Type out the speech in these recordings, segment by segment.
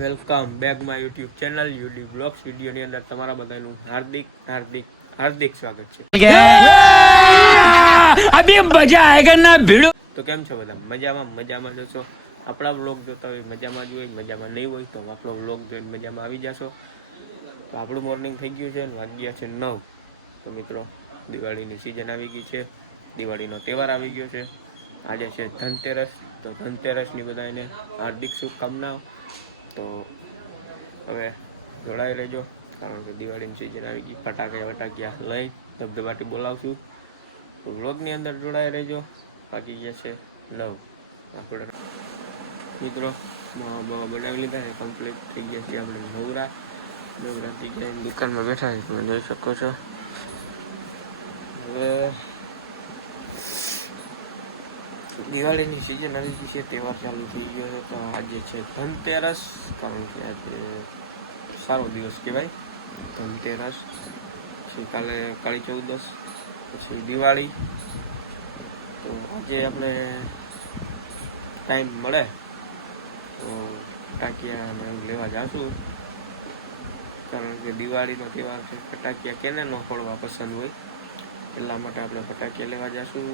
Welcome back my YouTube channel UD blogs વિડીયોની અંદર તમારા બધાનું હાર્દિક હાર્દિક હાર્દિક સ્વાગત છે। અભી મજા આયેગા ના ભીડો। તો કેમ છો બધા? મજામાં જશો? આપણા બ્લોગ જોતા હોય મજામાં જ હોય, મજામાં નહીં હોય તો આપણો બ્લોગ જોઈને મજામાં આવી જશો। તો આપણું મોર્નિંગ થઈ ગયું છે, વાગ્યા છે 9। તો મિત્રો દિવાળીની સિઝન આવી ગઈ છે, દિવાળીનો તહેવાર આવી ગયો છે। આજે છે ધનતેરસ। તો ધનતેરસની બધાને હાર્દિક શુભકામનાઓ। તો હવે જોડાઈ રહેજો, કારણ કે દિવાળીની સિઝન આવી ગઈ, ફટાકિયા લઈ ધબધબાટી બોલાવશું। તો વ્લોગની અંદર જોડાઈ રહેજો। બાકી ગયા છે 9। આપણે મિત્રો બનાવી લીધા છે, કમ્પ્લીટ થઈ ગયા છે આપણે નવરા થઈ ગયા, દુકાનમાં બેઠા છે, તમે જોઈ શકો છો। હવે દિવાળીની સિઝન આવી ગઈ છે, તહેવાર ચાલુ થઈ ગયો છે। તો આજે છે ધનતેરસ, કારણ કે આજે સારો દિવસ કહેવાય ધનતેરસ। પછી કાલે કાળી ચૌદસ, પછી દિવાળી। તો આજે આપણે ટાઈમ મળે તો ફટાકિયા લેવા જાશું, કારણ કે દિવાળીનો તહેવાર છે, ફટાકિયા કેને ન ફોડવા પસંદ હોય, એટલા માટે આપણે ફટાકિયા લેવા જાશું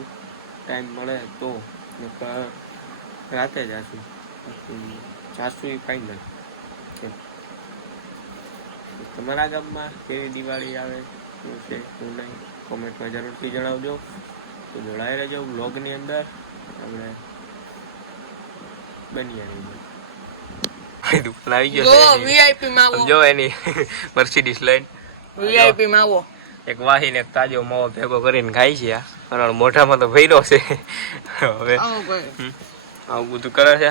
ટાઈમ મળે તો। રાતે જાશું, જાશું એ ફાઇનલ। તમારા ગામમાં કેવી દિવાળી આવે, શું છે શું નહીં, કોમેન્ટમાં જરૂરથી જણાવજો। તો જોડાઈ રહેજો વ્લોગની અંદર, આપણે બની આવી ગયો જો એની મર્સિડીઝ લઈને વીઆઈપી માવો એક વાહીને એક તાજો માવો ભેગો કરીને ખાઈ છે। આ મોઢામાં તો ભર્યો છે। હવે આવું બધું કરે છે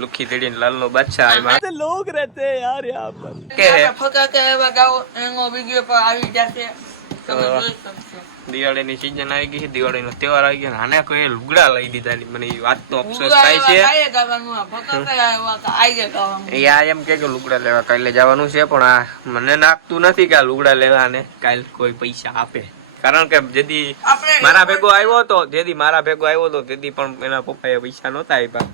લુખી તેડીને લાલનો બાદશાહ। એમાં લોગ રહેતે हैं यार यहाँ पर કે ફટાકે એવા ગાઓ એનો વિડિયો પર આવી જશે। દિવાળીની સિઝન આવી ગઈ છે, દિવાળીનો તહેવાર આવી ગયો, આને કોઈ લુગડા લઈ દીધા ની મને એ વાતનો અફસોસ થાય છે। યા એમ કે લુગડા લેવા કાલે જવાનું છે, પણ આ મને નાખતું નથી કે આ લુગડા લેવા ને કાલે કોઈ પૈસા આપે, કારણ કે જેથી મારા ભેગો આવ્યો હતો તેથી પણ એના પપ્પાએ પૈસા નહોતા આપ્યા,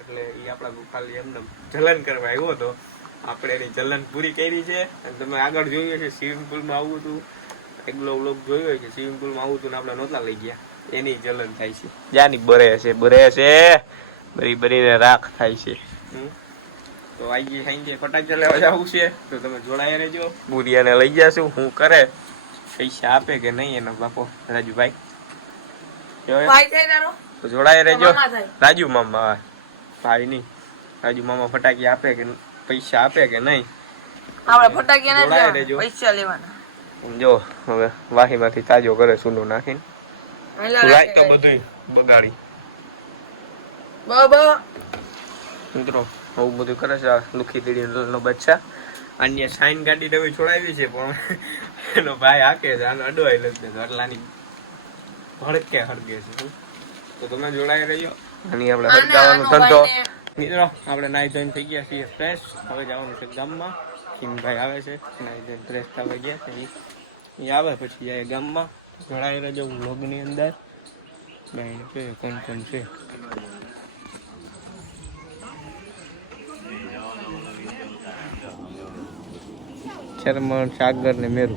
એટલે એ આપણા ખાલી એમને જલન કરવા આવ્યો હતો। આપણે એની જલન પૂરી કરી છે। અને તમે આગળ જોયું છે સ્વિમિંગ પુલમાં આવું હતું, એકલો વ્લોગ જોયો છે, સ્વિમિંગ પુલમાં આવું હતું ને આપણે નહોતા લઈ ગયા, એની જલન થાય છે। જ્યાંની બરે છે બરીને રાખ થાય છે। તો આજે સાંજે ફટાકડા લેવા જવું છે, તો તમે જોડાઈ રહેજો। બુરિયાને લઈ જશું, હું કરે પૈસા આપે કે નહીં એનો બાપો રાજુભાઈ, તો જોડાઈ રહેજો। રાજુ મામા ભાઈ નહીં, રાજુ મામા ફટાકિયા આપે કે પૈસા આપે કે નહીં, આપણે ફટાકિયા રહેજો, પૈસા લેવાના। જો હવે વાહીમાંથી તાજો કરે સૂનું નાખીને, લાઈટ તો બધું બગાડી મિત્રો આવું બધું કરે છે લુખી દીડીનો બચ્ચા। અન્ય સાઈન ગાડી નવી છોડાવી છે, પણ એનો ભાઈ હાકે છે, આનો અડવાઈ નથી એટલાની હળકે હળગે છે। તો તમે જોડાઈ રહ્યો, અને આપણે હળગાવાનો ધંધો। મિત્રો આપણે નાઈ ધોઈને થઈ ગયા છીએ ફ્રેશ, હવે જવાનું છે ગામમાં। કિમભાઈ આવે છે, નાઈ ધોઈને ફ્રેશ થવા ગયા છે, એ આવે પછી જાય ગામમાં। જોડાઈ રહેજો વ્લોગની અંદર, કોણ છે શર્મણ સાગર ને મેરુ।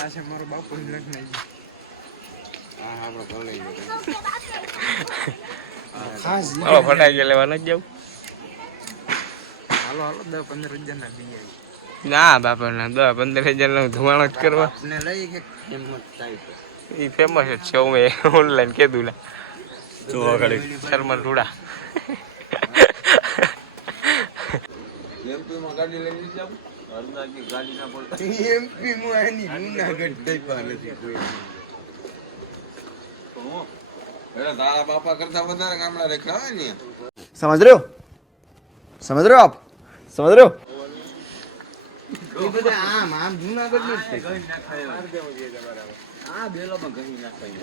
આ છે મારો બાપુ ફટાકી લેવા નથી જવું, હાલો 10-15 હજાર ના બાપા ના 10-15 હજાર નો ધુમાડો જ કરવા એ ફેમસ જ છે, મેં ઓનલાઈન કીધું ના તો આગળ શર્મા રૂડા એમપી માં ગાડી લઈને જાવ, હરદા की ગાડી ના બોલતા એમપી માં એની જૂનાગઢ દઈપા નથી કોઈ તો એલા તારા બાપા કરતા વધારે ગામડા રેખા હોય ને, समझ रहे हो आप समझ रहे हो? એ બધા આમ જૂનાગઢ નું છે, ગઈ નાખાય માર દેવો જોઈએ તમારે આ બેલો માં ગઈ નાખાય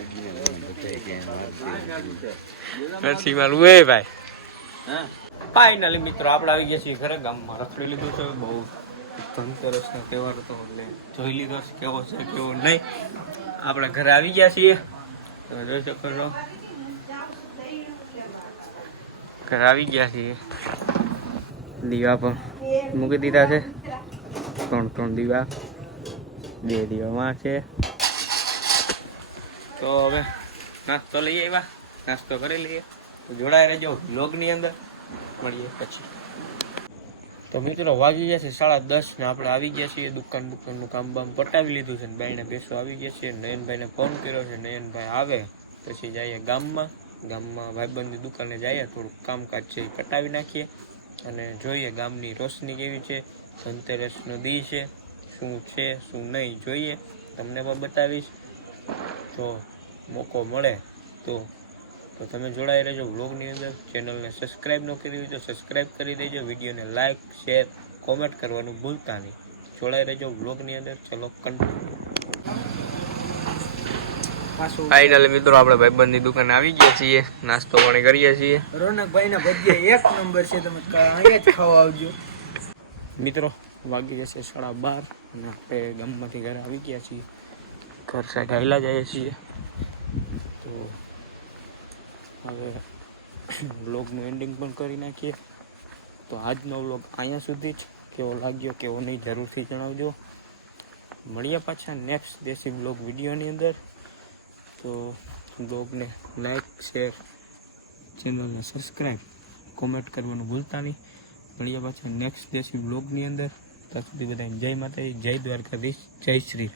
નથી મારું એ ભાઈ। હા ફાઇનલી મિત્રો આપણે આવી ગયા છીએ ઘરે, ગામમાં રખડી લીધું છે, બહુ ધનતેરસનો તહેવાર હતો એટલે જોઈ લીધો કેવો છે કેવો નહીં। આપણે ઘરે આવી ગયા છીએ, તમે જોઈ શકો છો ઘર આવી ગયા છીએ. દીવા પણ મૂકી દીધા છે. 3 દીવા, 2 દીવામાં છે. તો હવે નાસ્તો લઈ આવ્યા, નાસ્તો કરી લઈએ. જોડાઈ રહેજો વ્લોગની અંદર, મળીએ પછી. તો મિત્રો વાગી ગયા છે 10:30 ને આપણે આવી ગયા છીએ દુકાનનું કામ બામ પટાવી લીધું છે ને બાઈને બેસો આવી ગયા છે. નયનભાઈને ફોન કર્યો છે, નયનભાઈ આવે પછી જઈએ ગામમાં ભાઈબંધની દુકાને જઈએ, થોડુંક કામકાજ છે એ પટાવી નાખીએ અને જોઈએ ગામની રોશની કેવી છે. ધનતેરસનો દી છે, શું છે શું નહીં જોઈએ, તમને પણ બતાવીશ. તો મોકો મળે તો તમે જોડાઈ રહેજો વ્લોગની અંદર. ચેનલને સબસ્ક્રાઈબ ન કરી હોય તો સબસ્ક્રાઈબ કરી દેજો. વિડીયોને લાઈક, શેર, કોમેન્ટ કરવાનું ભૂલતા નહીં. જોડાઈ રહેજો વ્લોગની અંદર. ચલો કન્ટિન્યુ. ફાઇનલી મિત્રો આપણે ભાઈબંધની દુકાને આવી ગયા છીએ, નાસ્તો પાણી કરીએ છીએ. રોનકભાઈના ભજીયા 1 નંબર છે, તમે અહીંયા જ ખાવા આવજો. મિત્રો વાગી ગયા છે 12:30 અને આપણે ગામમાંથી ઘરે આવી ગયા છીએ. ઘર સાઈડ હાઈલા જઈએ છીએ. તો હવે વ્લોગનું એન્ડિંગ પણ કરી નાખીએ. તો આજનો વ્લોગ અહીંયા સુધી જ. કેવો લાગ્યો કેવો નહીં જરૂરથી જણાવજો. મળીએ પાછા નેક્સ્ટ દેશી વ્લોગ વિડીયોની અંદર. તો વ્લોગને લાઈક, શેર, ચેનલને સબસ્ક્રાઈબ, કોમેન્ટ કરવાનું ભૂલતા નહીં. મળીએ પાછા નેક્સ્ટ દેશી વ્લોગની અંદર. ત્યાં સુધી બધાને જય માતાજી, જય દ્વારકાધીશ, જય શ્રી.